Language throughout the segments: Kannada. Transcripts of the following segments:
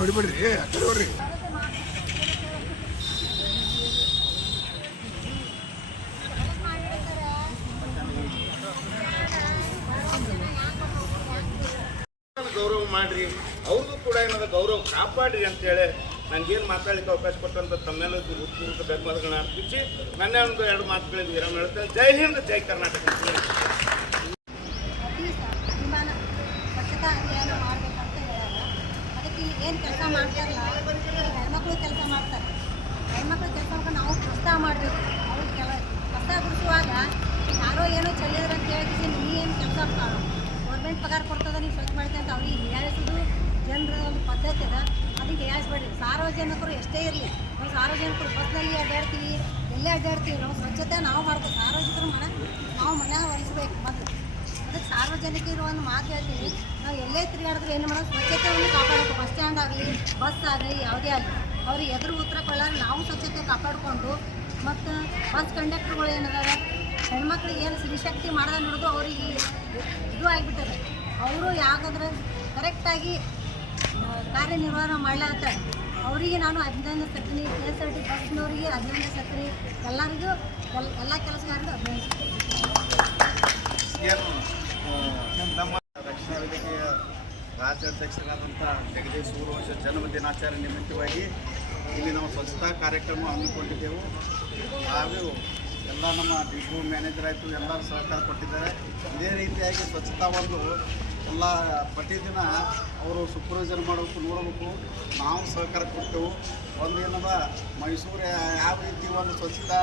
ಹೊಡಿಬೇಡ್ರಿ ಆ ಕಡೆ ಹೊಡ್ರಿ. ಗೌರವ ಮಾಡ್ರಿ, ಅವ್ರಿಗೂ ಕೂಡ ಏನದ ಗೌರವ ಕಾಪಾಡ್ರಿ ಅಂತೇಳಿ ನನಗೇನು ಮಾತಾಡಲಿಕ್ಕೆ ಅವಕಾಶ ಕೊಟ್ಟಂತ ತಮ್ಮೆಲ್ಲ ಹೃತ್ಪೂರ್ವಕ ಧನ್ಯವಾದಗಳನ್ನ ಅರ್ಪಿಸಿ ನನ್ನ ಒಂದು 2 ಮಾತುಗಳಿಗೆ ವಿರಾಮ ಹೇಳ್ತೇನೆ. ಜೈ ಹಿಂದ್, ಜೈ ಕರ್ನಾಟಕ. ಏನು ಕೆಲಸ ಮಾಡ್ತಾರಲ್ಲ, ಹೆಣ್ಮಕ್ಳು ಕೆಲಸ ಮಾಡ್ತಾರೆ. ಹೆಣ್ಮಕ್ಳು ಕೆಲಸ ಮಾಡ್ಕೊಂಡು ನಾವು ಪ್ರೋತ್ಸಾಹ ಮಾಡಬೇಕು. ಅವ್ರು ಕಸ ಬಿಡಿಸುವಾಗ ಯಾರೋ ಏನೋ ಚೆಲ್ಲಿದ್ರೆ ಅಂತ ಹೇಳಿದ್ರೆ ನೀ ಏನು ಕೆಲಸ ಗೌರ್ಮೆಂಟ್ ಪಗಾರ ಕೊಡ್ತದೆ, ನೀವು ಸ್ವಚ್ಛ ಮಾಡ್ತೀವಿ ಅಂತ ಅವ್ರಿಗೆ ಹೇಳಿಸೋದು ಜನರ ಒಂದು ಪದ್ಧತಿ ಅದ. ಅದಕ್ಕೆ ಹೇಳಿಸ್ಬೇಡ್ರಿ. ಸಾರ್ವಜನಿಕರು ಎಷ್ಟೇ ಇರಲಿ, ನಾವು ಸಾರ್ವಜನಿಕರು ಬಸ್ನಲ್ಲಿ ಅಡ್ಡಾಡ್ತೀವಿ, ಎಲ್ಲೇ ಅಡ್ಡಾಡ್ತೀವಿ, ನಾವು ಸ್ವಚ್ಛತೆ ನಾವು ಮಾಡ್ಬೇಕು. ಸಾರ್ವಜನಿಕರು ನಾವು ಮನ್ಯಾಗ ವಹಿಸ್ಬೇಕು ಮೊದಲು. ಅದಕ್ಕೆ ಸಾರ್ವಜನಿಕರು ಒಂದು ಮಾತು ಹೇಳ್ತೀವಿ, ನಾವು ಎಲ್ಲೇ ತಿರುಗಾಡಿದ್ರು ಏನು ಮಾಡೋದು, ಸ್ವಚ್ಛತೆಯನ್ನು ಕಾಪಾಡಬೇಕು. ಬಸ್ ಸ್ಟ್ಯಾಂಡ್ ಆಗಲಿ, ಬಸ್ ಆಗಲಿ, ಯಾವುದೇ ಆಗಲಿ ಅವ್ರಿಗೆ ಎದುರು ಉತ್ತರ ಕೊಡೋದು ನಾವು ಸ್ವಚ್ಛತೆ ಕಾಪಾಡಿಕೊಂಡು. ಮತ್ತು ಬಸ್ ಕಂಡಕ್ಟರ್ಗಳು ಏನಿದ್ದಾರೆ, ಹೆಣ್ಮಕ್ಳಿಗೆ ಏನು ಸ್ತ್ರೀಶಕ್ತಿ ಮಾಡೋದು ನೋಡೋದು ಅವ್ರಿಗೆ ಇದು ಆಗಿಬಿಟ್ಟದೆ. ಅವರು ಯಾಕಂದ್ರೆ ಕರೆಕ್ಟಾಗಿ ಕಾರ್ಯನಿರ್ವಹಣೆ ಮಾಡ್ಲಾಗ್ತಾರೆ. ಅವರಿಗೆ ನಾನು ಅಭಿನಂದನೆ ಸತ್ತೀನಿ. KSRT ಬಸ್ನವರಿಗೆ ಅಭಿನಂದನೆ ಸತ್ತೀನಿ. ಎಲ್ಲರಿಗೂ ಎಲ್ಲ ಕೆಲಸಗಾರರಿಗೂ ಅಭಿನಂದಿಸ್ತೀನಿ. ನಮ್ಮ ರಕ್ಷಣಾ ವೇದಿಕೆಯ ರಾಜ್ಯಾಧ್ಯಕ್ಷರಾದಂಥ ಜಗದೀಶ್ ಸೂರ್ಯವಂಶ ಜನ್ಮ ದಿನಾಚರಣೆ ನಿಮಿತ್ತವಾಗಿ ಇಲ್ಲಿ ನಾವು ಸ್ವಚ್ಛತಾ ಕಾರ್ಯಕ್ರಮ ಹಮ್ಮಿಕೊಂಡಿದ್ದೆವು. ಹಾಗೂ ಎಲ್ಲ ನಮ್ಮ ಡಿಪೋ ಮ್ಯಾನೇಜರ್ ಆಯಿತು, ಎಲ್ಲರೂ ಸಹಕಾರ ಕೊಟ್ಟಿದ್ದಾರೆ. ಇದೇ ರೀತಿಯಾಗಿ ಸ್ವಚ್ಛತಾ ಒಂದು ಎಲ್ಲ ಪ್ರತಿದಿನ ಅವರು ಸೂಪರ್ವೈಸರ್ ಮಾಡಬೇಕು, ನೋಡಬೇಕು. ನಾವು ಸಹಕಾರ ಕೊಟ್ಟೆವು. ಒಂದು ಏನದ ಮೈಸೂರು ಯಾವ ರೀತಿ ಒಂದು ಸ್ವಚ್ಛತಾ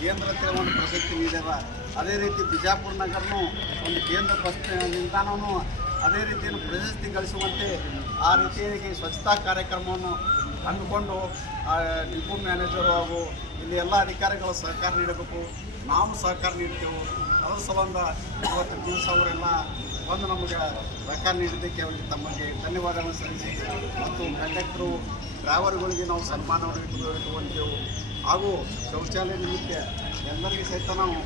ಕೇಂದ್ರ ಅಂತೇಳಿ ಒಂದು ಪ್ರಶಸ್ತಿ ನೀಡ್ಯಾರ, ಅದೇ ರೀತಿ ಬಿಜಾಪುರ ನಗರನೂ ಒಂದು ಕೇಂದ್ರ ಬಸ್ ನಿಲ್ದಾಣವೂ ಅದೇ ರೀತಿಯನ್ನು ಪ್ರಶಸ್ತಿ ಗಳಿಸುವಂತೆ ಆ ರೀತಿಯಾಗಿ ಸ್ವಚ್ಛತಾ ಕಾರ್ಯಕ್ರಮವನ್ನು ಹಮ್ಮಿಕೊಂಡು ಡಿಪೋ ಮ್ಯಾನೇಜರು ಹಾಗೂ ಇಲ್ಲಿ ಎಲ್ಲ ಅಧಿಕಾರಿಗಳು ಸಹಕಾರ ನೀಡಬೇಕು. ನಾವು ಸಹಕಾರ ನೀಡ್ತೇವೆ. ಅದರ ಸಂಬಂಧ ಇವತ್ತು ದಿವಸ ಅವರೆಲ್ಲ ಒಂದು ನಮಗೆ ಸಹಕಾರ ನೀಡಿದ್ದಕ್ಕೆ ಅವರಿಗೆ ತಮಗೆ ಧನ್ಯವಾದಗಳನ್ನು ಸಲ್ಲಿಸಿ, ಮತ್ತು ಕಂಡಕ್ಟರು ಡ್ರೈವರ್ಗಳಿಗೆ ನಾವು ಸನ್ಮಾನವನ್ನು ಇಟ್ಟುಕೊಂಡೆವು. ಹಾಗೂ ಶೌಚಾಲಯ ನಿಮಿತ್ತ ಎಲ್ಲರಿಗೂ ಸಹಿತ ನಾವು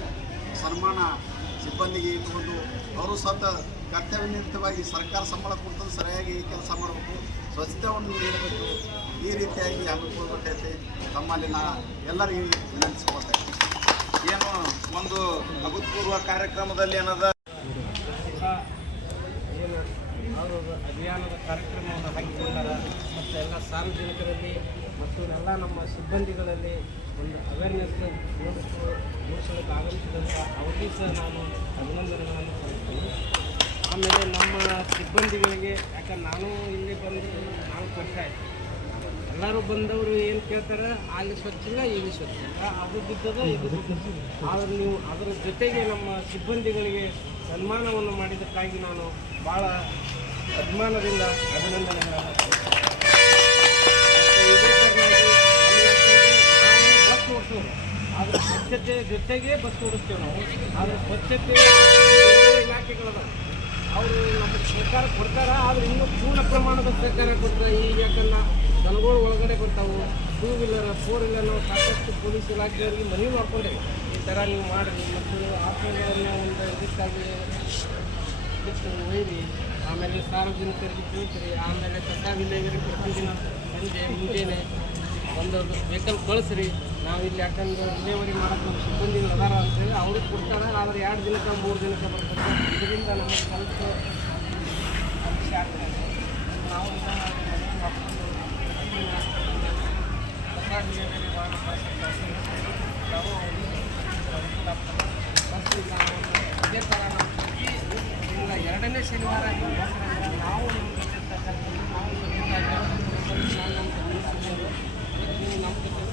ಸನ್ಮಾನ ಸಿಬ್ಬಂದಿಗೆ ಇಟ್ಟುಕೊಂಡು ಅವರು ಸ್ವತಃ ಕರ್ತವ್ಯ ನಿಮಿತ್ತವಾಗಿ ಸರ್ಕಾರ ಸಂಬಳ ಕೊಡ್ತದೆ ಸರಿಯಾಗಿ ಕೆಲಸ ಮಾಡಬೇಕು, ಸ್ವಚ್ಛತೆಯನ್ನು ನೀಡಬೇಕು. ಈ ರೀತಿಯಾಗಿ ಹಮ್ಮಿಕೊಳ್ಳಬೇಕೈತೆ. ತಮ್ಮಲ್ಲಿ ನಾನು ಎಲ್ಲರಿಗೂ ವಿನಂತಿಸ್ಕೊಳ್ತೇನೆ. ಏನು ಒಂದು ಅಭೂತಪೂರ್ವ ಕಾರ್ಯಕ್ರಮದಲ್ಲಿ ಏನದ ಏನು ಅವರು ಅಭಿಯಾನದ ಕಾರ್ಯಕ್ರಮವನ್ನು ಹಾಕಿಕೊಂಡಾರ ಮತ್ತು ಎಲ್ಲ ಸಾರ್ವಜನಿಕರಲ್ಲಿ ಮತ್ತು ಎಲ್ಲ ನಮ್ಮ ಸಿಬ್ಬಂದಿಗಳಲ್ಲಿ ಒಂದು ಅವೇರ್ನೆಸ್ ಮೂಡಿಸಲಿಕ್ಕೆ ಆಗಮಿಸಿದಂಥ ಅವರಿಗೆ ಸಹ ನಾನು ಅಭಿನಂದನೆಗಳನ್ನು ಸಲ್ಲಿಸ್ತೀನಿ. ಆಮೇಲೆ ನಮ್ಮ ಸಿಬ್ಬಂದಿಗಳಿಗೆ, ಯಾಕಂದ್ರೆ ನಾನು ಇಲ್ಲಿ ಬಂದು 4 ವರ್ಷ ಆಯಿತು. ಎಲ್ಲರೂ ಬಂದವರು ಏನು ಕೇಳ್ತಾರೆ, ಅಲ್ಲಿ ಸ್ವಚ್ಛ ಇಲ್ಲ, ಇಲ್ಲಿ ಸ್ವಚ್ಛ ಇಲ್ಲ, ಅದು ಬಿದ್ದದ, ಇದು ಬಿದ್ದದ. ಆದರೆ ನೀವು ಅದರ ಜೊತೆಗೆ ನಮ್ಮ ಸಿಬ್ಬಂದಿಗಳಿಗೆ ಸನ್ಮಾನವನ್ನು ಮಾಡಿದ್ದಕ್ಕಾಗಿ ನಾನು ಭಾಳ ಅಭಿಮಾನದಿಂದ ಅಭಿನಂದನೆಗಳನ್ನು ಇದೇ ಕಾರಣವಾಗಿ ನಾವು ಬಸ್ ಓಡಿಸೋರು, ಆದರೆ ಸ್ವಚ್ಛತೆ ಜೊತೆಗೆ ಬಸ್ ಓಡಿಸ್ತೇವೆ ನಾವು. ಆದರೆ ಸ್ವಚ್ಛತೆ ಇಲಾಖೆಗಳದ ಅವರು ನಮಗೆ ಸರ್ಕಾರ ಕೊಡ್ತಾರೆ, ಆದರೆ ಇನ್ನೂ ಪೂರ್ಣ ಪ್ರಮಾಣದ ಸರ್ಕಾರ ಕೊಟ್ಟರೆ. ಈಗ ಯಾಕಂದ್ರೆ ದನಗಳು ಒಳಗಡೆ ಬರ್ತಾವೆ, 2 ವೀಲರ್ 4 ವೀಲರ್ ನಾವು ಸಾಕಷ್ಟು ಪೊಲೀಸ್ ಇಲಾಖೆಯವರಿಗೆ ಮನವಿ ಮಾಡ್ಕೊಂಡೇವೆ, ಈ ಥರ ನೀವು ಮಾಡಿರಿ ಮತ್ತು ಆಟೋಗಳನ್ನ ಒಂದು ಇದಕ್ಕಾಗಿ ಬಿಟ್ಟು ಒಯ್ಯಿರಿ, ಆಮೇಲೆ ಸಾರ್ವಜನಿಕರಿಗೆ ತಿಳಿಸ್ರಿ, ಆಮೇಲೆ ಕಸ ವಿಲೇವಾರಿ ಪ್ರತಿದಿನ ಸಂಜೆ ಮುಂಜಾನೆ ಒಂದು ವೆಹಿಕಲ್ ಕಳಿಸ್ರಿ. ನಾವು ಇಲ್ಲಿ ಯಾಕಂದ್ರೆ ವಿಲೇವಾರಿ ಮಾಡೋಕ್ಕೆ ನಮ್ಮ ಸಿಬ್ಬಂದಿಗಳು ಅದಾರ ಅಂತೇಳಿ ಅವ್ರಿಗೆ ಕೊಡ್ತಾರೆ, ಆದರೆ 2 ದಿನಕ್ಕೆ 3 ದಿನಕ್ಕೆ ಬರ್ತಾರೆ. ಇದರಿಂದ ನಮಗೆ ಸ್ವಲ್ಪ ಸಮಸ್ಯೆ ಆಗ್ತದೆ. ನಾವು ಕಸ ವಿಲೇವಾರಿ ಮಾಡೋ ನಾವು ಇದೇ ಥರ ನಾವು 2ನೇ ಶನಿವಾರ ನಾವು ನಮ್ಮ ಜೊತೆ ನಾವು ನಮ್ಮ ಜೊತೆ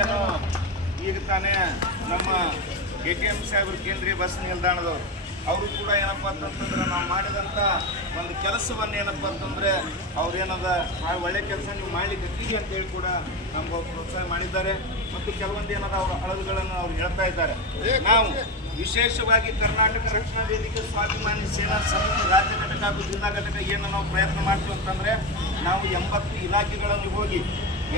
ಏನು ಈಗ ತಾನೇ ನಮ್ಮ KTM ಸಾಹೇಬ್ರ ಕೇಂದ್ರೀಯ ಬಸ್ ನಿಲ್ದಾಣದವರು ಅವರು ಕೂಡ ಏನಪ್ಪ ಅಂತಂತಂದ್ರೆ ನಾವು ಮಾಡಿದಂಥ ಒಂದು ಕೆಲಸವನ್ನು ಏನಪ್ಪ ಅಂತಂದರೆ ಅವ್ರೇನದ ಒಳ್ಳೆ ಕೆಲಸ ನೀವು ಮಾಡಲಿಕ್ಕೆ ಅಂತೇಳಿ ಕೂಡ ನಮ್ಗೆ ಅವ್ರು ಪ್ರೋತ್ಸಾಹ ಮಾಡಿದ್ದಾರೆ. ಮತ್ತು ಕೆಲವೊಂದು ಏನದ ಅವರ ಅಳವುಗಳನ್ನು ಅವ್ರು ಹೇಳ್ತಾ ಇದ್ದಾರೆ. ನಾವು ವಿಶೇಷವಾಗಿ ಕರ್ನಾಟಕ ರಕ್ಷಣಾ ವೇದಿಕೆ ಸ್ವಾಭಿಮಾನಿ ಸೇನಾ ಸಮಿತಿ ರಾಜ್ಯ ಘಟಕ ಹಾಗೂ ಜಿಲ್ಲಾ ಘಟಕ ಏನು ನಾವು ಪ್ರಯತ್ನ ಮಾಡ್ತೀವಿ ಅಂತಂದರೆ ನಾವು 80 ಇಲಾಖೆಗಳಲ್ಲಿ ಹೋಗಿ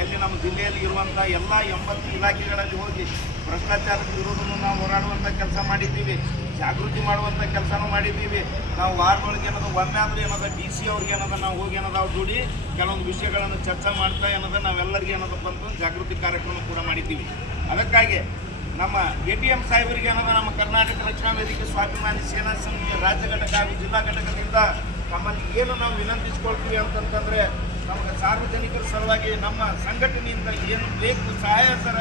ಎಲ್ಲಿ ನಮ್ಮ ಜಿಲ್ಲೆಯಲ್ಲಿ ಇರುವಂಥ ಎಲ್ಲ 80 ಇಲಾಖೆಗಳಲ್ಲಿ ಹೋಗಿ ಭ್ರಷ್ಟಾಚಾರದ ವಿರೋಧವನ್ನು ನಾವು ಹೋರಾಡುವಂಥ ಕೆಲಸ ಮಾಡಿದ್ದೀವಿ, ಜಾಗೃತಿ ಮಾಡುವಂಥ ಕೆಲಸನೂ ಮಾಡಿದ್ದೀವಿ. ನಾವು ವಾರದೊಳಗೆ ಏನದ ಒಮ್ಮೆ ಆದರೂ ಏನದ DC ಅವ್ರಿಗೆ ಏನದ ನಾವು ಹೋಗಿ ಏನದ ಅವ್ರು ಜೋಡಿ ಕೆಲವೊಂದು ವಿಷಯಗಳನ್ನು ಚರ್ಚೆ ಮಾಡ್ತಾ ಏನದ ನಾವೆಲ್ಲರಿಗೆ ಏನದ ಬಂದು ಜಾಗೃತಿ ಕಾರ್ಯಕ್ರಮ ಕೂಡ ಮಾಡಿದ್ದೀವಿ. ಅದಕ್ಕಾಗಿ ನಮ್ಮ ATM ಸಾಹೇಬರಿಗೆ ಏನದ ನಮ್ಮ ಕರ್ನಾಟಕ ರಕ್ಷಣಾ ವೇದಿಕೆ ಸ್ವಾಭಿಮಾನಿ ಸೇನಾ ಸಮಿತಿಯ ರಾಜ್ಯ ಘಟಕ ಹಾಗೂ ಜಿಲ್ಲಾ ಘಟಕದಿಂದ ನಮ್ಮಲ್ಲಿ ಏನು ನಾವು ವಿನಂತಿಸ್ಕೊಳ್ತೀವಿ ಅಂತಂತಂದರೆ ನಮಗೆ ಸಾರ್ವಜನಿಕರ ಸಲುವಾಗಿ ನಮ್ಮ ಸಂಘಟನೆಯಿಂದ ಏನು ಬೇಕು ಸಹಾಯ ಸರ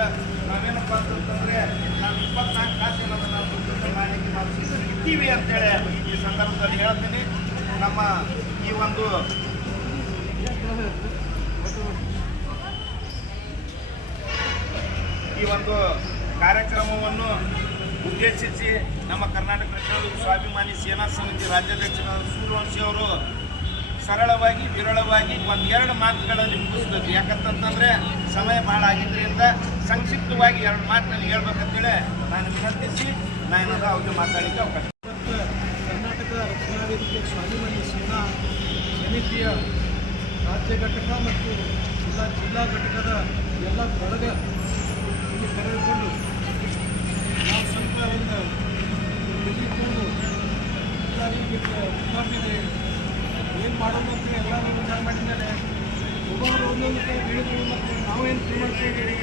ನಾವೇನಪ್ಪ ಅಂತಂತಂದರೆ ನಾವು 24 ತಾಸು ಏನದ ನಾವು ದುಡ್ಡು ಮಾಡಲಿಕ್ಕೆ ನಾವು ಸಿದ್ಧರಿದ್ದೀವಿ ಅಂತೇಳಿ ಈ ಸಂದರ್ಭದಲ್ಲಿ ಹೇಳ್ತೀನಿ. ನಮ್ಮ ಈ ಒಂದು ಕಾರ್ಯಕ್ರಮವನ್ನು ಉದ್ದೇಶಿಸಿ ನಮ್ಮ ಕರ್ನಾಟಕ ರಕ್ಷಣಾ ಸ್ವಾಭಿಮಾನಿ ಸೇನಾ ಸಮಿತಿ ರಾಜ್ಯಾಧ್ಯಕ್ಷರಾದ ಸೂರ್ಯವಂಶಿ ಅವರು ಸರಳವಾಗಿ ವಿರಳವಾಗಿ 1-2 ಮಾತುಗಳಲ್ಲಿ ಮುಗಿಸ್ಬೇಕು. ಯಾಕಂತಂದರೆ ಸಮಯ ಭಾಳ ಆಗಿದ್ದರಿಂದ ಸಂಕ್ಷಿಪ್ತವಾಗಿ 2 ಮಾತಿನಲ್ಲಿ ಹೇಳ್ಬೇಕಂತೇಳಿ ನಾನು ವಿನಂತಿಸಿ ನಾನೇನಾದ ಅವ್ರಿಗೆ ಮಾತಾಡಲಿಕ್ಕೆ ಅವಕಾಶ. ಕರ್ನಾಟಕ ರಕ್ಷಣಾ ವೇದಿಕೆ ಸ್ವಾಭಿಮಾನಿ ಸೇನಾ ಸಮಿತಿಯ ರಾಜ್ಯ ಘಟಕ ಮತ್ತು ಜಿಲ್ಲಾ ಘಟಕದ ಎಲ್ಲ ಬಳಗ ಇಲ್ಲಿ ಕರೆದುಕೊಂಡು ನಾವು ಸ್ವಲ್ಪ ಒಂದು ತೆಗೆದುಕೊಂಡು ಉದಾಹರಣೆಗೆ ಏನು ಮಾಡೋದು ಅಂತ ಎಲ್ಲರೂ ವಿಚಾರ ಮಾಡಿದ್ದಾರೆ. ಒಬ್ಬೊಬ್ಬರು ಒಂದೊಂದು ಕೈ ಹೇಳಿದ್ರು. ಮತ್ತು ನಾವೇನು ತಿಳ್ಕೊಳ್ತೀವಿ,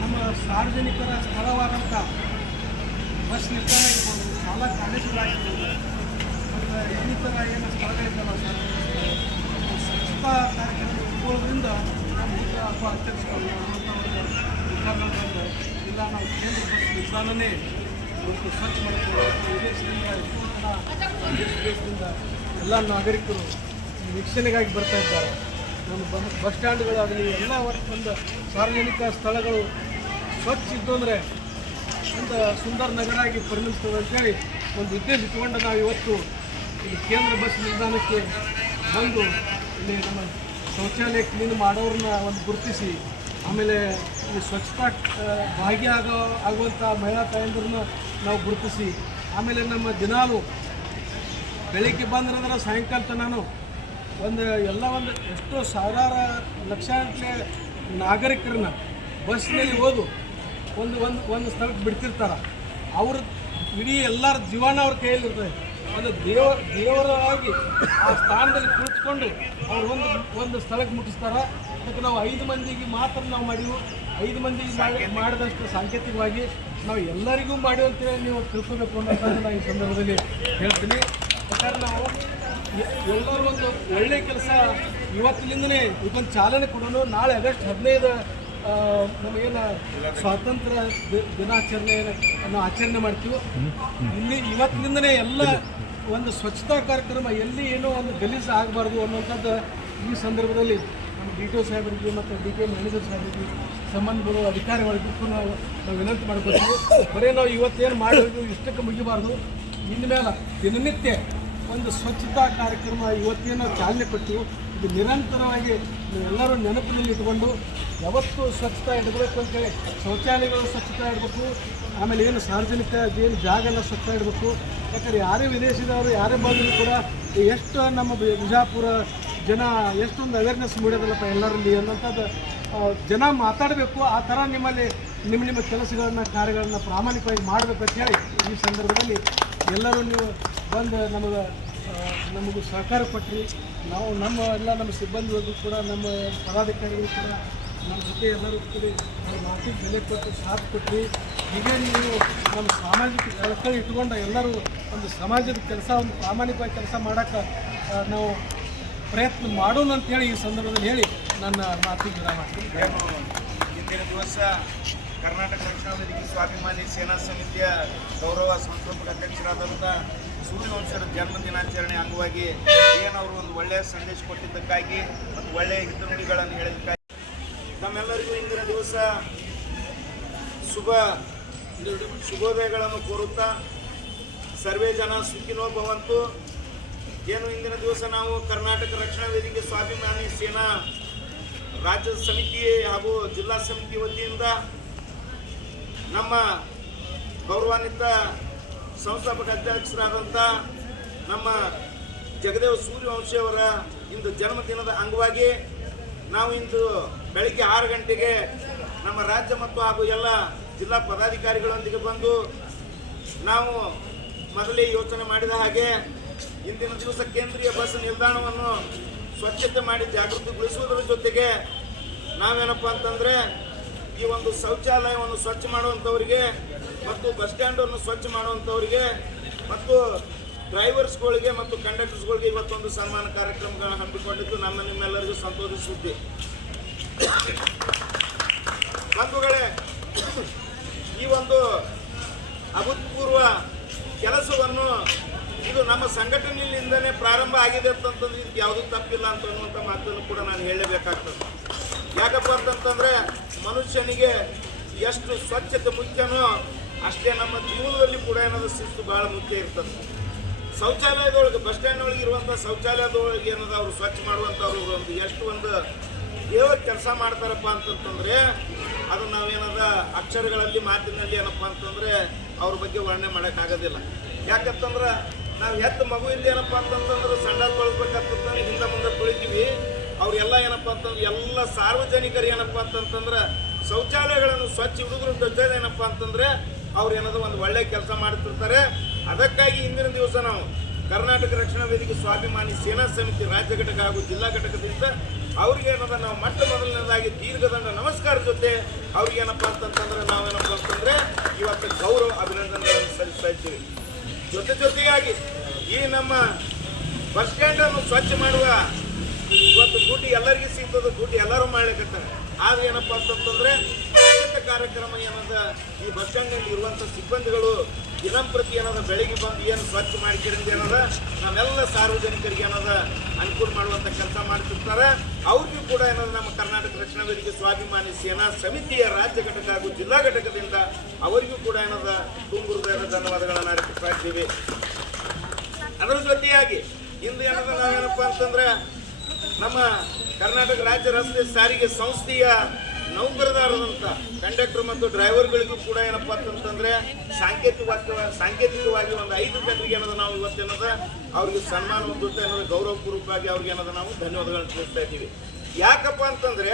ನಮ್ಮ ಸಾರ್ವಜನಿಕರ ಸ್ಥಳವಾದಂಥ ಬಸ್ ನಿಲ್ದಾಣ ಇರ್ಬೋದು, ಶಾಲಾ ಕಾಲೇಜುಗಳಾಗಿರ್ಬೋದು, ಮತ್ತು ಇನ್ನಿತರ ಏನು ಸ್ಥಳಗಳಿದ್ದಾವೆ ಸ್ವಚ್ಛತಾ ಕಾರ್ಯಕ್ರಮ ಇಟ್ಕೊಳ್ಳೋದ್ರಿಂದ ನಮ್ಮ ಅಥವಾ ಅಧ್ಯಕ್ಷರು ವಿಚಾರಗಳು ಬಂದು ಇಲ್ಲ ನಾವು ಕೇಂದ್ರ ಬಸ್ ನಿಲ್ದಾಣನೇ ಒಂದು ಸ್ವಚ್ಛ ಮಾಡಿಕೊಳ್ಳೋದು ದೇಶದಿಂದ ಎಲ್ಲ ನಾಗರಿಕರು ವೀಕ್ಷಣೆಗಾಗಿ ಬರ್ತಾ ಇದ್ದಾರೆ. ನಮ್ಮ ಬಸ್ ಸ್ಟ್ಯಾಂಡ್ಗಳಾಗಲಿ ಎಲ್ಲ ಒಂದು ಸಾರ್ವಜನಿಕ ಸ್ಥಳಗಳು ಸ್ವಚ್ಛ ಇದ್ದು ಅಂದರೆ ಒಂದು ಸುಂದರ ನಗರ ಆಗಿ ಪರಿಣಮಿಸ್ತದೆ ಅಂತೇಳಿ ಒಂದು ಉದ್ದೇಶ ಇಟ್ಕೊಂಡು ನಾವು ಇವತ್ತು ಇಲ್ಲಿ ಕೇಂದ್ರ ಬಸ್ ನಿಲ್ದಾಣಕ್ಕೆ ಬಂದು ಇಲ್ಲಿ ನಮ್ಮ ಶೌಚಾಲಯ ಕ್ಲೀನ್ ಮಾಡೋರನ್ನ ಒಂದು ಗುರುತಿಸಿ, ಆಮೇಲೆ ಈ ಸ್ವಚ್ಛತಾ ಆಗುವಂಥ ಮಹಿಳಾ ತಾಯಂದಿರನ್ನ ನಾವು ಗುರುತಿಸಿ, ಆಮೇಲೆ ನಮ್ಮ ದಿನಾಲು ಬೆಳಿಗ್ಗೆ ಬಂದ್ರಂದ್ರೆ ಸಾಯಂಕಾಲ ತನಕ ಒಂದು ಎಷ್ಟೋ ಸಾವಿರಾರು ಲಕ್ಷಾಂತರ ನಾಗರಿಕರನ್ನ ಬಸ್ನಲ್ಲಿ ಓದು ಒಂದು ಸ್ಥಳಕ್ಕೆ ಬಿಡ್ತಿರ್ತಾರೆ. ಅವ್ರ ಇಡೀ ಎಲ್ಲರ ಜೀವನ ಅವ್ರ ಕೈಯಲ್ಲಿರ್ತದೆ. ಒಂದು ದೇವರಾಗಿ ಆ ಸ್ಥಾನದಲ್ಲಿ ಕುಳಿತುಕೊಂಡು ಅವ್ರು ಒಂದು ಸ್ಥಳಕ್ಕೆ ಮುಟ್ಟಿಸ್ತಾರೆ. ಅದಕ್ಕೆ ನಾವು 5 ಮಂದಿಗೆ ಮಾತ್ರ ನಾವು ಮಾಡಿವು. 5 ಮಂದಿಗೆ ಮಾಡಿದಷ್ಟು ಸಾಂಕೇತಿಕವಾಗಿ ನಾವು ಎಲ್ಲರಿಗೂ ಮಾಡಿವು ಅಂತೇಳಿ ನೀವು ತಿಳ್ಕೊಬೇಕು ಅನ್ನೋದನ್ನು ನಾನು ಈ ಸಂದರ್ಭದಲ್ಲಿ ಹೇಳ್ತೀನಿ. ಯಾಕಂದ್ರೆ ನಾವು ಎಲ್ಲರೂ ಒಂದು ಒಳ್ಳೆಯ ಕೆಲಸ ಇವತ್ತಿನಿಂದನೇ ಇದೊಂದು ಚಾಲನೆ ಕೊಡೋಣ. ನಾಳೆ ಆಗಸ್ಟ್ 15 ನಮಗೇನು ಸ್ವಾತಂತ್ರ್ಯ ದಿನಾಚರಣೆಯನ್ನು ಆಚರಣೆ ಮಾಡ್ತೀವಿ. ಇವತ್ತಿನಿಂದನೇ ಎಲ್ಲ ಒಂದು ಸ್ವಚ್ಛತಾ ಕಾರ್ಯಕ್ರಮ ಎಲ್ಲಿ ಏನೋ ಒಂದು ಗಲೀಜು ಆಗಬಾರ್ದು ಅನ್ನೋಂಥದ್ದು ಈ ಸಂದರ್ಭದಲ್ಲಿ ನಮ್ಮ DTO ಸಾಹೇಬರಿಗೆ ಮತ್ತು DK ಮ್ಯಾನೇಜರ್ ಸಾಹೇಬರಿಗೆ ಸಂಬಂಧಗಳು ಅಧಿಕಾರಿಗಳಿಗೂ ನಾವು ವಿನಂತಿ ಮಾಡ್ಕೊತೀವಿ. ಬರೀ ನಾವು ಇವತ್ತೇನು ಮಾಡಿದ್ವಿ ಇಷ್ಟಕ್ಕೆ ಮುಗಿಬಾರ್ದು. ಇನ್ಮೇಲೆ ದಿನನಿತ್ಯ ಒಂದು ಸ್ವಚ್ಛತಾ ಕಾರ್ಯಕ್ರಮ ಇವತ್ತೇನು ಚಾಲನೆ ಕೊಟ್ಟು ಇದು ನಿರಂತರವಾಗಿ ನೀವೆಲ್ಲರೂ ನೆನಪಿನಲ್ಲಿ ಇಟ್ಕೊಂಡು ಯಾವತ್ತೂ ಸ್ವಚ್ಛತಾ ಇಡಬೇಕು ಅಂತೇಳಿ ಶೌಚಾಲಯಗಳು ಸ್ವಚ್ಛತಾ ಇಡಬೇಕು. ಆಮೇಲೆ ಏನು ಸಾರ್ವಜನಿಕ ಏನು ಜಾಗ ಎಲ್ಲ ಸ್ವಚ್ಛ ಇಡಬೇಕು. ಯಾಕಂದರೆ ಯಾರೇ ವಿದೇಶದವರು ಯಾರೇ ಬಂದರೂ ಕೂಡ ಎಷ್ಟು ನಮ್ಮ ಬಿಜಾಪುರ ಜನ ಎಷ್ಟೊಂದು ಅವೇರ್ನೆಸ್ ಮೂಡೋದಲ್ಲಪ್ಪ ಎಲ್ಲರಲ್ಲಿ ಅನ್ನೋಂಥದ್ದು ಜನ ಮಾತಾಡಬೇಕು. ಆ ಥರ ನಿಮ್ಮ ಕೆಲಸಗಳನ್ನು ಕಾರ್ಯಗಳನ್ನು ಪ್ರಾಮಾಣಿಕವಾಗಿ ಮಾಡಬೇಕು ಅಂತೇಳಿ ಈ ಸಂದರ್ಭದಲ್ಲಿ ಎಲ್ಲರೂ ನೀವು ಬಂದು ನಮಗೂ ಸಹಕಾರ ಕೊಟ್ಟರಿ. ನಾವು ನಮ್ಮ ಸಿಬ್ಬಂದಿಗಳಿಗೂ ಕೂಡ ನಮ್ಮ ಪದಾಧಿಕಾರಿಗಳು ಕೂಡ ನಮ್ಮ ಜೊತೆ ಎಲ್ಲರೂ ಕೂಡ ಮಾತಿಗೆ ಬೆಲೆ ಕೊಟ್ಟು ಸಾಥ್ ಕೊಟ್ಟರಿ. ಹೀಗೆ ನೀವು ನಮ್ಮ ಸಾಮಾಜಿಕ ಕಳಕಳಿ ಇಟ್ಕೊಂಡು ಎಲ್ಲರೂ ಒಂದು ಸಮಾಜದ ಕೆಲಸ ಒಂದು ಪ್ರಾಮಾಣಿಕವಾಗಿ ಕೆಲಸ ಮಾಡೋಕ್ಕೆ ನಾವು ಪ್ರಯತ್ನ ಮಾಡೋಣ ಅಂತೇಳಿ ಈ ಸಂದರ್ಭದಲ್ಲಿ ಹೇಳಿ ನನ್ನ ಮಾತಿಗೆ ವಿರಾಮ ಮಾಡ್ತೀನಿ. ಇಂದಿನ ದಿವಸ ಕರ್ನಾಟಕ ರಕ್ಷಣಾ ವೇದಿಕೆ ಸ್ವಾಭಿಮಾನಿ ಸೇನಾ ಸಮಿತಿಯ ಗೌರವ ಸಂಸ್ಥಾಪಕ ಅಧ್ಯಕ್ಷರಾದಂಥ ಸೂರ್ಯವಂಶರ ಜನ್ಮ ದಿನಾಚರಣೆ ಅಂಗವಾಗಿ ಏನವರು ಒಂದು ಒಳ್ಳೆಯ ಸಂದೇಶ ಕೊಟ್ಟಿದ್ದಕ್ಕಾಗಿ ಮತ್ತು ಒಳ್ಳೆಯ ಹಿತನುಡಿಗಳನ್ನು ಹೇಳಿದ್ದಕ್ಕಾಗಿ ನಮ್ಮೆಲ್ಲರಿಗೂ ಇಂದಿನ ದಿವಸ ಶುಭೋದಯಗಳನ್ನು ಕೋರುತ್ತಾ ಸರ್ವೇ ಜನ ಸುಖಿನೋ ಭವಂತು. ಏನು ಇಂದಿನ ದಿವಸ ನಾವು ಕರ್ನಾಟಕ ರಕ್ಷಣಾ ವೇದಿಕೆ ಸ್ವಾಭಿಮಾನಿ ಸೇನಾ ರಾಜ್ಯ ಸಮಿತಿ ಹಾಗೂ ಜಿಲ್ಲಾ ಸಮಿತಿ ವತಿಯಿಂದ ನಮ್ಮ ಗೌರವಾನ್ವಿತ ಸಂಸ್ಥಾಪಕ ಅಧ್ಯಕ್ಷರಾದಂಥ ನಮ್ಮ ಜಗದೇವ ಸೂರ್ಯವಂಶಿಯವರ ಇಂದು ಜನ್ಮದಿನದ ಅಂಗವಾಗಿ ನಾವು ಇಂದು ಬೆಳಿಗ್ಗೆ 6 ಗಂಟೆಗೆ ನಮ್ಮ ರಾಜ್ಯ ಮತ್ತು ಹಾಗೂ ಎಲ್ಲ ಜಿಲ್ಲಾ ಪದಾಧಿಕಾರಿಗಳೊಂದಿಗೆ ಬಂದು ನಾವು ಮೊದಲೇ ಯೋಚನೆ ಮಾಡಿದ ಹಾಗೆ ಇಂದಿನ ದಿವಸ ಕೇಂದ್ರೀಯ ಬಸ್ ನಿಲ್ದಾಣವನ್ನು ಸ್ವಚ್ಛತೆ ಮಾಡಿ ಜಾಗೃತಿಗೊಳಿಸುವುದರ ಜೊತೆಗೆ ನಾವೇನಪ್ಪ ಅಂತಂದರೆ ಈ ಒಂದು ಶೌಚಾಲಯವನ್ನು ಸ್ವಚ್ಛ ಮಾಡುವಂಥವರಿಗೆ ಮತ್ತು ಬಸ್ ಸ್ಟ್ಯಾಂಡನ್ನು ಸ್ವಚ್ಛ ಮಾಡುವಂಥವರಿಗೆ ಮತ್ತು ಡ್ರೈವರ್ಸ್ಗಳಿಗೆ ಮತ್ತು ಕಂಡಕ್ಟರ್ಸ್ಗಳಿಗೆ ಇವತ್ತೊಂದು ಸನ್ಮಾನ ಕಾರ್ಯಕ್ರಮಗಳನ್ನು ಹಮ್ಮಿಕೊಂಡಿದ್ದು ನಿಮ್ಮೆಲ್ಲರಿಗೂ ಸಂತೋಷಿಸುತ್ತೆ. ಬಂಧುಗಳೇ, ಈ ಒಂದು ಅಭೂತಪೂರ್ವ ಕೆಲಸವನ್ನು ಇದು ನಮ್ಮ ಸಂಘಟನೆಯಿಂದನೇ ಪ್ರಾರಂಭ ಆಗಿದೆ ಅಂತಂತಂದ್ರೆ ಇದಕ್ಕೆ ಯಾವುದೂ ತಪ್ಪಿಲ್ಲ ಅಂತ ಅನ್ನುವಂಥ ಮಾತನ್ನು ಕೂಡ ನಾನು ಹೇಳಬೇಕಾಗ್ತದೆ. ಯಾಕಪ್ಪ ಅಂತಂತಂದರೆ ಮನುಷ್ಯನಿಗೆ ಎಷ್ಟು ಸ್ವಚ್ಛತೆ ಮುಖ್ಯನೋ ಅಷ್ಟೇ ನಮ್ಮ ಜೀವನದಲ್ಲಿ ಕೂಡ ಏನಾದರೂ ಶಿಸ್ತು ಭಾಳ ಮುಖ್ಯ ಇರ್ತದೆ. ಶೌಚಾಲಯದೊಳಗೆ ಬಸ್ ಸ್ಟ್ಯಾಂಡ್ ಒಳಗೆ ಇರುವಂಥ ಶೌಚಾಲಯದೊಳಗೆ ಏನದ ಅವರು ಸ್ವಚ್ಛ ಮಾಡುವಂಥವ್ರು ಒಂದು ಎಷ್ಟು ಒಂದು ದೇವರ ಕೆಲಸ ಮಾಡ್ತಾರಪ್ಪ ಅಂತಂತಂದರೆ ಅದು ನಾವೇನದ ಅಕ್ಷರಗಳಲ್ಲಿ ಮಾತಿನಲ್ಲಿ ಏನಪ್ಪ ಅಂತಂದರೆ ಅವ್ರ ಬಗ್ಗೆ ವರ್ಣನೆ ಮಾಡೋಕ್ಕಾಗೋದಿಲ್ಲ. ಯಾಕಂತಂದ್ರೆ ನಾವು ಹೆತ್ತ ಮಗುವಿಂದ ಏನಪ್ಪ ಅಂತಂತಂದ್ರೆ ಸಣ್ಣ ತೊಳ್ಬೇಕಂತಂದ್ರೆ ಹಿಂದೆ ಮುಂದೆ ತೊಳಿತೀವಿ. ಅವರೆಲ್ಲ ಏನಪ್ಪ ಅಂತಂದ್ರೆ ಎಲ್ಲ ಸಾರ್ವಜನಿಕರು ಏನಪ್ಪ ಅಂತಂತಂದ್ರೆ ಶೌಚಾಲಯಗಳನ್ನು ಸ್ವಚ್ಛ ಹಿಡಿದ್ರು ಜೊತೆ ಏನಪ್ಪ ಅಂತಂದರೆ ಅವ್ರು ಏನದ ಒಂದು ಒಳ್ಳೆಯ ಕೆಲಸ ಮಾಡ್ತಿರ್ತಾರೆ. ಅದಕ್ಕಾಗಿ ಇಂದಿನ ದಿವಸ ನಾವು ಕರ್ನಾಟಕ ರಕ್ಷಣಾ ವೇದಿಕೆ ಸ್ವಾಭಿಮಾನಿ ಸೇನಾ ಸಮಿತಿ ರಾಜ್ಯ ಘಟಕ ಹಾಗೂ ಜಿಲ್ಲಾ ಘಟಕದಿಂದ ಅವ್ರಿಗೆ ಏನದ ನಾವು ಮೊದಲನೇದಾಗಿ ದೀರ್ಘದಂಡ ನಮಸ್ಕಾರ ಜೊತೆ ಅವ್ರಿಗೇನಪ್ಪ ಅಂತಂತಂದ್ರೆ ನಾವೇನಪ್ಪ ಅಂತಂದರೆ ಇವತ್ತು ಗೌರವ ಅಭಿನಂದನೆಗಳನ್ನು ಸಲ್ಲಿಸ್ತಾ ಇದ್ದೀವಿ. ಜೊತೆಯಾಗಿ ಈ ನಮ್ಮ ಬಸ್ ಸ್ಟ್ಯಾಂಡನ್ನು ಸ್ವಚ್ಛ ಮಾಡುವ ಇವತ್ತು ಡ್ಯೂಟಿ ಎಲ್ಲರಿಗೂ ಸಿಗ್ತದೆ, ಡ್ಯೂಟಿ ಎಲ್ಲರೂ ಮಾಡ್ಲಿಕ್ಕತ್ತಾರೆ. ಆದ್ರೆ ಏನಪ್ಪ ಅಂತಂತಂದರೆ ಸ್ವಚ್ಛತೆ ಕಾರ್ಯಕ್ರಮ ಏನದ ಈ ಬಸ್ ಸ್ಟ್ಯಾಂಡ್ನಲ್ಲಿ ಇರುವಂಥ ಸಿಬ್ಬಂದಿಗಳು ದಿನಂಪ್ರತಿ ಏನದ ಬೆಳಿಗ್ಗೆ ಬಂದು ಏನು ಸ್ವಚ್ಛ ಮಾಡಿಕೊಂಡು ಏನದ ನಾವೆಲ್ಲ ಸಾರ್ವಜನಿಕರಿಗೆ ಏನದ ಅನುಕೂಲ ಮಾಡುವಂಥ ಕೆಲಸ ಮಾಡ್ತಿರ್ತಾರೆ. ಅವ್ರಿಗೂ ಕೂಡ ಏನದ ನಮ್ಮ ಕರ್ನಾಟಕ ರಕ್ಷಣಾ ವೇದಿಕೆ ಸ್ವಾಭಿಮಾನಿ ಸೇನಾ ಸಮಿತಿಯ ರಾಜ್ಯ ಘಟಕ ಹಾಗೂ ಜಿಲ್ಲಾ ಘಟಕದಿಂದ ಅವರಿಗೂ ಕೂಡ ಏನದ ತುಂಬ ಹೃದಯದ ಧನ್ಯವಾದಗಳನ್ನು ಅರ್ಪಿಸ್ತಾ ಇದ್ದೀವಿ. ಅದರ ಜೊತೆಯಾಗಿ ಇಂದು ಏನದ ನಾವೇನಪ್ಪ ಅಂತಂದ್ರೆ ನಮ್ಮ ಕರ್ನಾಟಕ ರಾಜ್ಯ ರಸ್ತೆ ಸಾರಿಗೆ ಸಂಸ್ಥೆಯ ನೌಕರದಾರರಂಥ ಕಂಡಕ್ಟರ್ ಮತ್ತು ಡ್ರೈವರ್ಗಳಿಗೂ ಕೂಡ ಏನಪ್ಪ ಅಂತಂತಂದರೆ ಸಾಂಕೇತಿಕವಾಗಿ ಒಂದು 5 ಜನರಿಗೆ ಏನದ ನಾವು ಇವತ್ತೇನದ ಅವ್ರಿಗೆ ಸನ್ಮಾನದ ಜೊತೆ ಏನದ ಗೌರವಪೂರ್ವಕವಾಗಿ ಅವ್ರಿಗೆ ಏನದ ನಾವು ಧನ್ಯವಾದಗಳನ್ನು ತಿಳಿಸ್ತಾ ಇದ್ದೀವಿ. ಯಾಕಪ್ಪ ಅಂತಂದರೆ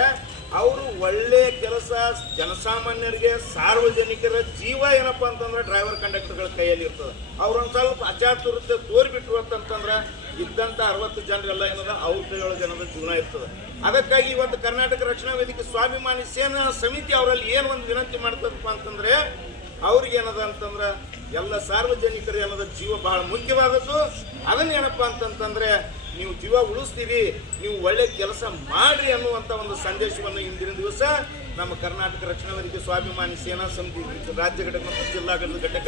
ಅವರು ಒಳ್ಳೆಯ ಕೆಲಸ ಜನಸಾಮಾನ್ಯರಿಗೆ ಸಾರ್ವಜನಿಕರ ಜೀವ ಏನಪ್ಪ ಅಂತಂದ್ರೆ ಡ್ರೈವರ್ ಕಂಡಕ್ಟರ್ಗಳ ಕೈಯಲ್ಲಿ ಇರ್ತದೆ. ಅವ್ರೊಂದು ಸ್ವಲ್ಪ ಅಚಾತುರತೆ ತೋರಿಬಿಟ್ರು ಅಂತಂತಂದ್ರೆ ಇದ್ದಂಥ 60 ಜನರೆಲ್ಲ ಏನದ ಅವ್ರ ಕೈಯೊಳಗೆ ಏನದ ಜೀವನ ಇರ್ತದೆ. ಅದಕ್ಕಾಗಿ ಇವತ್ತು ಕರ್ನಾಟಕ ರಕ್ಷಣಾ ವೇದಿಕೆ ಸ್ವಾಭಿಮಾನಿ ಸೇನಾ ಸಮಿತಿ ಅವರಲ್ಲಿ ಏನು ಒಂದು ವಿನಂತಿ ಮಾಡ್ತದಪ್ಪ ಅಂತಂದರೆ ಅವ್ರಿಗೆ ಏನದ ಅಂತಂದ್ರೆ ಎಲ್ಲ ಸಾರ್ವಜನಿಕರು ಏನದ ಜೀವ ಬಹಳ ಮುಖ್ಯವಾದದ್ದು. ಅದನ್ನೇನಪ್ಪ ಅಂತಂತಂದರೆ ನೀವು ಜೀವ ಉಳಿಸ್ತೀರಿ, ನೀವು ಒಳ್ಳೆ ಕೆಲಸ ಮಾಡಿರಿ ಅನ್ನುವಂಥ ಒಂದು ಸಂದೇಶವನ್ನು ಇಂದಿನ ದಿವಸ ನಮ್ಮ ಕರ್ನಾಟಕ ರಕ್ಷಣಾ ವೇದಿಕೆ ಸ್ವಾಭಿಮಾನಿ ಸೇನಾ ಸಮಿತಿ ರಾಜ್ಯ ಘಟಕ ಮತ್ತು ಜಿಲ್ಲಾ ಘಟಕ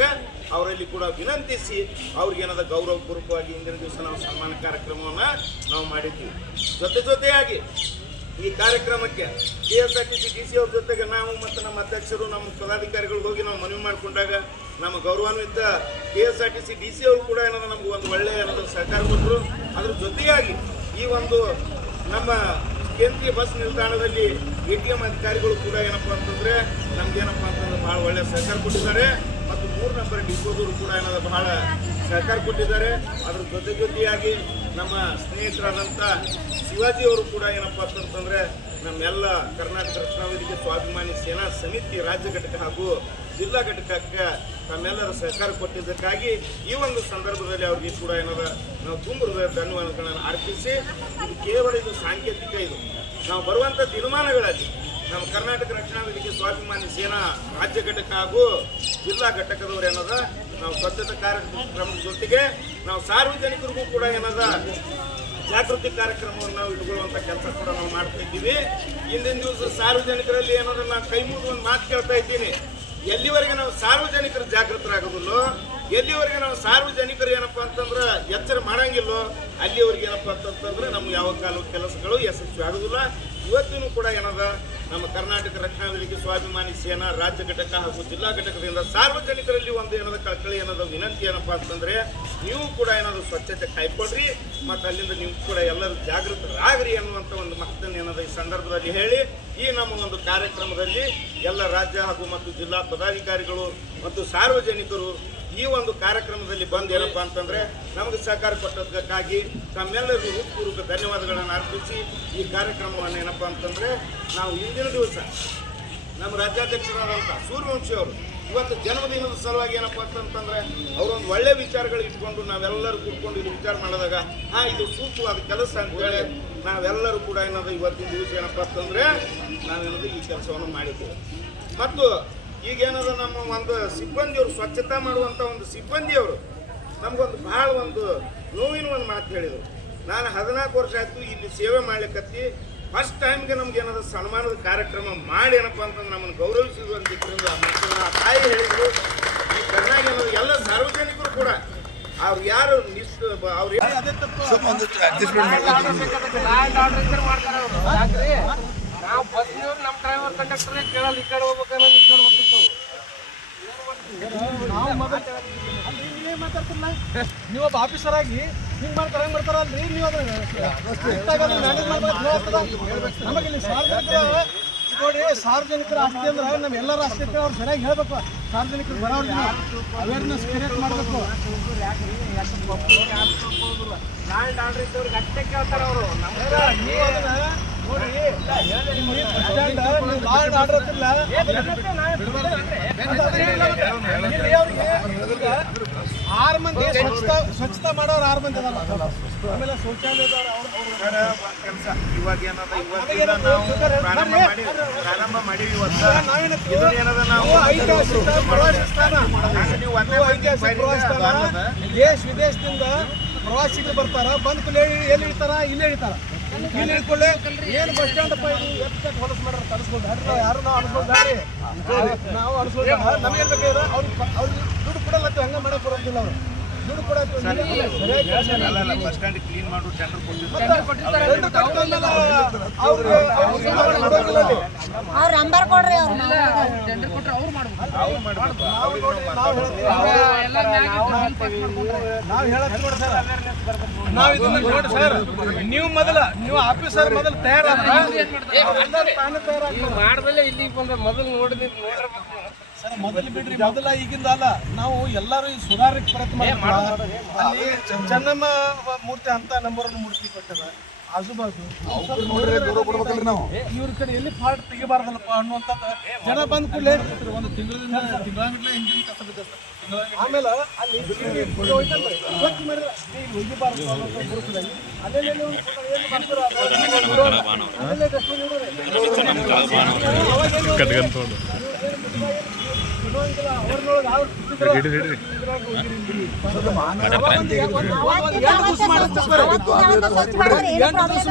ಅವರಲ್ಲಿ ಕೂಡ ವಿನಂತಿಸಿ ಅವ್ರಿಗೇನಾದ ಗೌರವಪೂರ್ವಕವಾಗಿ ಇಂದಿನ ದಿವಸ ನಾವು ಸನ್ಮಾನ ಕಾರ್ಯಕ್ರಮವನ್ನು ನಾವು ಮಾಡಿದ್ದೀವಿ. ಜೊತೆಯಾಗಿ ಈ ಕಾರ್ಯಕ್ರಮಕ್ಕೆ KSRTC DC ಅವ್ರ ಜೊತೆಗೆ ನಾವು ಮತ್ತು ನಮ್ಮ ಅಧ್ಯಕ್ಷರು ನಮ್ಮ ಪದಾಧಿಕಾರಿಗಳು ಹೋಗಿ ನಾವು ಮನವಿ ಮಾಡಿಕೊಂಡಾಗ ನಮ್ಮ ಗೌರವಾನ್ವಿತ KSRTC DC ಅವರು ಕೂಡ ಏನದ ನಮ್ಗೆ ಒಂದು ಒಳ್ಳೆಯ ಏನದ ಸಹಕಾರ ಕೊಟ್ಟರು. ಅದ್ರ ಜೊತೆಯಾಗಿ ಈ ಒಂದು ನಮ್ಮ ಕೇಂದ್ರೀಯ ಬಸ್ ನಿಲ್ದಾಣದಲ್ಲಿ ATM ಅಧಿಕಾರಿಗಳು ಕೂಡ ಏನಪ್ಪ ಅಂತಂದರೆ ನಮ್ಗೇನಪ್ಪ ಅಂತಂದ್ರೆ ಭಾಳ ಒಳ್ಳೆಯ ಸಹಕಾರ ಕೊಟ್ಟಿದ್ದಾರೆ. ಮತ್ತು 3 ನಂಬರ್ ಡಿಪೋದವರು ಕೂಡ ಏನದ ಬಹಳ ಸಹಕಾರ ಕೊಟ್ಟಿದ್ದಾರೆ. ಅದ್ರ ಜೊತೆಯಾಗಿ ನಮ್ಮ ಸ್ನೇಹಿತರಾದಂಥ ಶಿವಾಜಿಯವರು ಕೂಡ ಏನಪ್ಪ ಅಂತಂತಂದರೆ ನಮ್ಮೆಲ್ಲ ಕರ್ನಾಟಕ ರಕ್ಷಣಾ ವೇದಿಕೆ ಸ್ವಾಭಿಮಾನಿ ಸೇನಾ ಸಮಿತಿ ರಾಜ್ಯ ಘಟಕ ಹಾಗೂ ಜಿಲ್ಲಾ ಘಟಕಕ್ಕೆ ತಮ್ಮೆಲ್ಲರ ಸಹಕಾರ ಕೊಟ್ಟಿದ್ದಕ್ಕಾಗಿ ಈ ಒಂದು ಸಂದರ್ಭದಲ್ಲಿ ಅವ್ರಿಗೆ ಕೂಡ ಏನದ ನಾವು ತುಂಬ ಧನ್ಯವಾದಗಳನ್ನು ಅರ್ಪಿಸಿ ಇದು ಕೇವಲ ಇದು ಸಾಂಕೇತಿಕ. ಇದು ನಾವು ಬರುವಂಥ ದಿನಮಾನಗಳಲ್ಲಿ ನಮ್ಮ ಕರ್ನಾಟಕ ರಕ್ಷಣಾ ವೇದಿಕೆ ಸ್ವಾಭಿಮಾನಿ ಸೇನಾ ರಾಜ್ಯ ಘಟಕ ಹಾಗೂ ಜಿಲ್ಲಾ ಘಟಕದವರು ಏನದ ನಾವು ಸ್ವಚ್ಛತಾ ಕಾರ್ಯಕ್ರಮದ ಜೊತೆಗೆ ನಾವು ಸಾರ್ವಜನಿಕರಿಗೂ ಕೂಡ ಏನದ ಜಾಗೃತಿ ಕಾರ್ಯಕ್ರಮವನ್ನು ನಾವು ಇಟ್ಕೊಳ್ಳುವಂಥ ಕೆಲಸ ಕೂಡ ನಾವು ಮಾಡ್ತಾ ಇದ್ದೀವಿ. ಇಂದಿನ ದಿವಸ ಸಾರ್ವಜನಿಕರಲ್ಲಿ ಏನಾದರೂ ನಾನು ಕೈ ಮುಗಿದು ಒಂದು ಮಾತು ಕೇಳ್ತಾ ಇದ್ದೀನಿ, ಎಲ್ಲಿವರೆಗೆ ನಾವು ಸಾರ್ವಜನಿಕರು ಜಾಗೃತರಾಗೋದಿಲ್ಲೋ ಎಲ್ಲಿವರೆಗೆ ನಾವು ಸಾರ್ವಜನಿಕರು ಏನಪ್ಪ ಅಂತಂದ್ರೆ ಎಚ್ಚರ ಮಾಡಂಗಿಲ್ಲೋ ಅಲ್ಲಿವರೆಗೆ ಏನಪ್ಪ ಅಂತಂತಂದ್ರೆ ನಮ್ಗೆ ಯಾವ ಕಾಲ ಕೆಲಸಗಳು ಯಶಸ್ವಿ ಆಗೋದಿಲ್ಲ. ಇವತ್ತಿನೂ ಕೂಡ ಏನದ ನಮ್ಮ ಕರ್ನಾಟಕ ರಕ್ಷಣಾ ವೇದಿಕೆ ಸ್ವಾಭಿಮಾನಿ ಸೇನಾ ರಾಜ್ಯ ಘಟಕ ಹಾಗೂ ಜಿಲ್ಲಾ ಘಟಕದಿಂದ ಸಾರ್ವಜನಿಕರಲ್ಲಿ ಒಂದು ಏನದ ಕಳಕಳಿ ಏನದ ವಿನಂತಿ ಏನಪ್ಪ ಅಂತಂದ್ರೆ ನೀವು ಕೂಡ ಏನಾದ್ರು ಸ್ವಚ್ಛತೆ ಕಾಯ್ಕೊಳ್ರಿ ಮತ್ತು ಅಲ್ಲಿಂದ ನೀವು ಕೂಡ ಎಲ್ಲರೂ ಜಾಗೃತರಾಗ್ರಿ ಅನ್ನುವಂಥ ಒಂದು ಮಾತನ್ನು ಏನದ ಈ ಸಂದರ್ಭದಲ್ಲಿ ಹೇಳಿ ಈ ನಮ್ಮ ಒಂದು ಕಾರ್ಯಕ್ರಮದಲ್ಲಿ ಎಲ್ಲ ರಾಜ್ಯ ಹಾಗೂ ಮತ್ತು ಜಿಲ್ಲಾ ಪದಾಧಿಕಾರಿಗಳು ಮತ್ತು ಸಾರ್ವಜನಿಕರು ಈ ಒಂದು ಕಾರ್ಯಕ್ರಮದಲ್ಲಿ ಬಂದು ಏನಪ್ಪ ಅಂತಂದರೆ ನಮಗೆ ಸಹಕಾರ ಕೊಟ್ಟದಕ್ಕಾಗಿ ತಮ್ಮೆಲ್ಲರಿಗೂ ಹೃತ್ಪೂರ್ವಕ ಧನ್ಯವಾದಗಳನ್ನು ಅರ್ಪಿಸಿ ಈ ಕಾರ್ಯಕ್ರಮವನ್ನು ಏನಪ್ಪ ಅಂತಂದರೆ ನಾವು ಇಂದಿನ ದಿವಸ ನಮ್ಮ ರಾಜ್ಯಾಧ್ಯಕ್ಷರಾದಂಥ ಸೂರ್ಯವಂಶಿ ಅವರು ಇವತ್ತು ಜನ್ಮದಿನದ ಸಲುವಾಗಿ ಏನಪ್ಪ ಅಂತಂತಂದರೆ ಅವರೊಂದು ಒಳ್ಳೆಯ ವಿಚಾರಗಳು ಇಟ್ಕೊಂಡು ನಾವೆಲ್ಲರೂ ಕೂತ್ಕೊಂಡು ಇದು ವಿಚಾರ ಮಾಡಿದಾಗ ಇದು ಸೂಕ್ತವಾದ ಕೆಲಸ ಅಂತೇಳಿ ನಾವೆಲ್ಲರೂ ಕೂಡ ಏನದು ಇವತ್ತಿನ ದಿವಸ ಏನಪ್ಪ ಅಂತಂದರೆ ನಾವೇನದು ಈ ಕೆಲಸವನ್ನು ಮಾಡಿದ್ದೇವೆ. ಮತ್ತು ಈಗೇನದ ನಮ್ಮ ಒಂದು ಸಿಬ್ಬಂದಿಯವರು ಸ್ವಚ್ಛತಾ ಮಾಡುವಂಥ ಒಂದು ಸಿಬ್ಬಂದಿಯವರು ನಮಗೊಂದು ಭಾಳ ಒಂದು ನೋವಿನ ಒಂದು ಮಾತು ಹೇಳಿದರು. ನಾನು 14 ವರ್ಷ ಆಯಿತು ಇಲ್ಲಿ ಸೇವೆ ಮಾಡ್ಲಿಕ್ಕತ್ತಿ ಫಸ್ಟ್ ಟೈಮ್ಗೆ ನಮ್ಗೆ ಏನಾದ್ರು ಸನ್ಮಾನದ ಕಾರ್ಯಕ್ರಮ ಮಾಡಿ ಏನಪ್ಪ ಅಂತಂದ್ರೆ ನಮ್ಮನ್ನು ಗೌರವಿಸಿದ್ರು ಅಂತ ತಾಯಿ ಹೇಳಿದರು. ಈ ಕರ್ನಾಟಕ ಏನಾದ್ರು ಎಲ್ಲ ಸಾರ್ವಜನಿಕರು ಕೂಡ ಅವ್ರು ಯಾರು ಅವ್ರು ನಾವು ಬಸ್ನವ್ರು ನಮ್ಮ ಡ್ರೈವರ್ ಕಂಡಕ್ಟರ್ ಕೇಳಲ್ಲ, ಈ ಕಡೆ ಹೋಗ್ಬೇಕನ್ನ ಈ ಕಡೆ ಹೋಗ್ತಿರ್ತಾವೆ. ನೀವು ಒಬ್ಬ ಆಫೀಸರ್ ಆಗಿ ಹಿಂಗೆ ಮಾಡ್ತಾರೆ ಹಂಗೆ ಮಾಡ್ತಾರಲ್ರಿ ನೀವು ನಮಗೆ ಇಲ್ಲಿ ಸಾರ್ವಜನಿಕರು ನೋಡಿ, ಸಾರ್ವಜನಿಕರ ಆಸ್ತಿ ಅಂದ್ರೆ ನಮ್ಮ ಎಲ್ಲರ ಆಸ್ತಿ ಅಂತ ಅವ್ರು ಸರಿಯಾಗಿ ಹೇಳ್ಬೇಕು. ಸಾರ್ವಜನಿಕರು ಬರೋರಿಗೆ ಅವೇರ್ನೆಸ್ ಕ್ರಿಯೇಟ್ ಮಾಡಬೇಕು. ಲ್ಯಾಂಡ್ ಆರ್ಡರ್ ಇದ್ದವ್ರಿಗೆ ಅಷ್ಟೇ ಕೇಳ್ತಾರೆ ಅವರು. ನೀವು ಅದನ್ನ ನೋಡಿ, ಆರ್ಡರ್ ಹತ್ತಿರಲ್ಲ 6 ಮಂದಿ ಸ್ವಚ್ಛತಾ ಮಾಡೋರು 6 ಮಂದಿ ಅದಲ್ಲ. ಆಮೇಲೆ ಶೌಚಾಲಯದವ್ರು ಕೆಲಸ ಇವಾಗ ಏನದ ಪ್ರಾರಂಭ ಮಾಡೀವಿ. ದೇಶ ವಿದೇಶದಿಂದ ಪ್ರವಾಸಿಗರು ಬರ್ತಾರ, ಬಂದ್ ಎಲ್ಲಿ ಇಳ್ತಾರ, ಇಲ್ಲೇ ಇಳ್ತಾರ. ಇಲ್ಲಿ ಇಳ್ಕೊಳ್ಳಿ ಏನು ಬಸ್ ಸ್ಟ್ಯಾಂಡ್ ಅಪ್ಪ ಇದು ಎಷ್ಟು ಹೊಲಸು ಮಾಡ್ಯಾರ ತರಿಸ್ಬೋದು. ಯಾರು ನಾವು ಅನ್ಸ್ಬೋದು, ನಾವು ಅನ್ಸ್ಬೋದು. ನಮಗೆ ಬೇಕಾದ್ರೆ ಅವ್ರಿಗೆ ದುಡ್ಡು ಕೊಡಲ್ಲ, ಹಂಗೆ ಮಾಡಕ್ಕೆ ಬರೋದಿಲ್ಲ. ಅವರು ದುಡ್ಡು ಕೊಡೋದು ಬಸ್ ಸ್ಟ್ಯಾಂಡ್ ಕ್ಲೀನ್ ಮಾಡು ಟೆಂಡರ್ ಅವ್ರ ನಂಬರ್ ಕೊಡ್ರಿ. ನಾವು ಇದನ್ನ ನೋಡಿ ಸರ್, ನೀವು ಆಫೀಸರ್ ಮೊದಲು ತಯಾರಾದ ಮಾಡದಲ್ಲೇ ಇಲ್ಲಿಗೆ ಬಂದ್ರೆ ಮೊದಲು ನೋಡಿರ್ಬೇಕು ಸರ್. ಮೊದಲು ಬಿಡ್ರಿ, ಮೊದಲ ಈಗಿಂದ ಅಲ್ಲ. ನಾವು ಎಲ್ಲರೂ ಸುಧಾರಕ್ಕೆ ಪ್ರಯತ್ನ ಮಾಡ್ತೀವಿ. ಅಲ್ಲಿ ಚೆನ್ನಮ್ಮ ಮೂರ್ತಿ ಅಂತ ನಂಬರ್ 1 ಮೂರ್ತಿ ಕೊಟ್ಟದ ಆಜುಬಾಜು ಇವ್ರ ಕಡೆ ಎಲ್ಲಿ ಫಾಲ್ಟ್ ತೆಗಿಬಾರ್ದಲ್ಲಪ್ಪ ಅನ್ನುವಂಥದ್ದು ಜನ ಬಂದ ಕೂಡಲೇ ಒಂದು ತಿಂಗಳ ಹಿಂದಿನ ಕಸ ಬಿದ್ದ. ಆಮೇಲೆ ಅಲ್ಲಿ ಸ್ವಚ್ಛ ಮಾಡಿದ್ರೆ ಒಗಿಬಾರ್ದು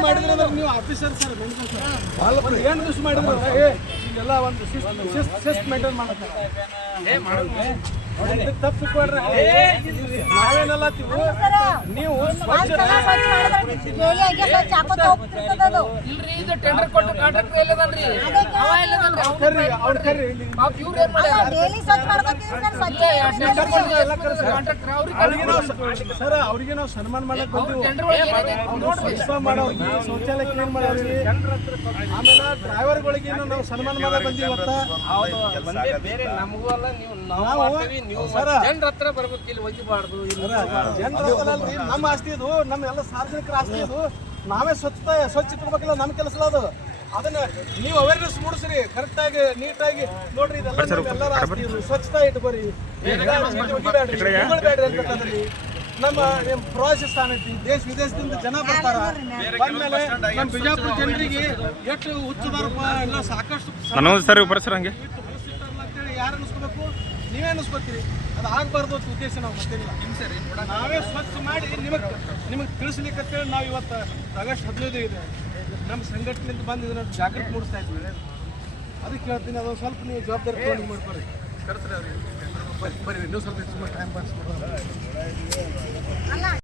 ಮಾಡಿದ್ರೆ ನೀವು ಆಫೀಸರ್ ಸರ್, 8 ದಿವಸ ಮಾಡಿದ್ರೆ ಈಗೆಲ್ಲ ಒಂದು ಶಿಸ್ಟ್ ಮೇಂಟೈನ್ ಮಾಡಕ್ಕೆ ತಪ್ಪು ಕೊಡ್ರಿ. ನಾವೇನಲ್ಲ ನೀವು ಟೆಂಡರ್ ಕೊಟ್ಟು ಸರ್, ಅವ್ರಿಗೆ ನಾವು ಸನ್ಮಾನ ಮಾಡಕ್ ಬಂದೀವಿ. ಶೌಚಾಲಯ ಕ್ಲೀನ್ ಮಾಡೋರಿಗೆ, ಆಮೇಲೆ ಡ್ರೈವರ್ಗಳಿಗೆ ನಾವು ಸನ್ಮಾನ ಮಾಡಕ್ ಬಂದೀವಿ. ನಮಗೂ ಅಲ್ಲ, ನೀವು ಜನರ ಹತ್ರ ಬರ್ಬೇಕಿಲ್ಲ, ಒಗಿಬಾರ್ದು. ಜನರ ಹತ್ರ ನಮ್ಮ ಆಸ್ತಿ ಇದು, ನಮ್ಮ ಎಲ್ಲ ಸಾರ್ವಜನಿಕರ ಆಸ್ತಿ ಇದು. ನಾವೇ ಸ್ವಚ್ಛ ಇಟ್ಕೋಬೇಕಲ್ಲ, ನಮ್ಮ ಕೆಲಸ ಅದು. ಅದನ್ನ ನೀವು ಅವೇರ್ನೆಸ್ ಮೂಡಿಸ್ರಿ, ಕರೆಕ್ಟಾಗಿ ನೀಟಾಗಿ ನೋಡ್ರಿ. ಇದೆಲ್ಲ ಎಲ್ಲರ ಆಸ್ತಿ ಇದು, ಸ್ವಚ್ಛತಾ ಇಟ್ಕೋರಿ, ಬೇಡ್ರಿ. ನಮ್ಮ ಪ್ರವಾಸಿ ಸ್ಥಾನ ಐತಿ, ದೇಶ ವಿದೇಶದಿಂದ ಜನ ಬರ್ತಾರ. ಬಂದ್ಮೇಲೆ ನಮ್ಮ ಬಿಜಾಪುರ ಜನರಿಗೆ ಎಷ್ಟು ಹುಚ್ಚದಾರಪ್ಪ, ಎಲ್ಲ ಸಾಕಷ್ಟು ಅಂತೇಳಿ ಯಾರು ಅನಿಸ್ಕೋಬೇಕು, ನೀವೇ ಅನಿಸ್ಕೋತೀರಿ. ಅದು ಆಗಬಾರ್ದು ಅಂತ ಉದ್ದೇಶ ನಾವು ಗೊತ್ತಿಲ್ಲ. ನಾವೇ ಸ್ವಚ್ಛ ಮಾಡಿ ನಿಮಗೆ ತಿಳಿಸ್ಲಿಕ್ಕೆ ನಾವು ಇವತ್ತು ಆಗಸ್ಟ್ 15 ಇದೆ ನಮ್ಮ ಸಂಘಟನೆಯಿಂದ ಬಂದು ಇದನ್ನ ಜಾಗೃತಿ ಮೂಡಿಸ್ತಾ ಇದ್ವಿ. ಅದಕ್ಕೆ ಹೇಳ್ತೀನಿ, ಅದೊಂದು ಸ್ವಲ್ಪ ನೀವು ಜವಾಬ್ದಾರಿ ತಗೊಂಡು ಮಾಡ್ಕೊರಿ. ಕರೆಸ್ರಿ ಅವ್ರಿಗೆ. ಬರ್ರಿ ನೀವು ಸ್ವಲ್ಪ ಟೈಮ್ ಪಾಸ್ ಮಾಡೋದು ಅಲ್ಲ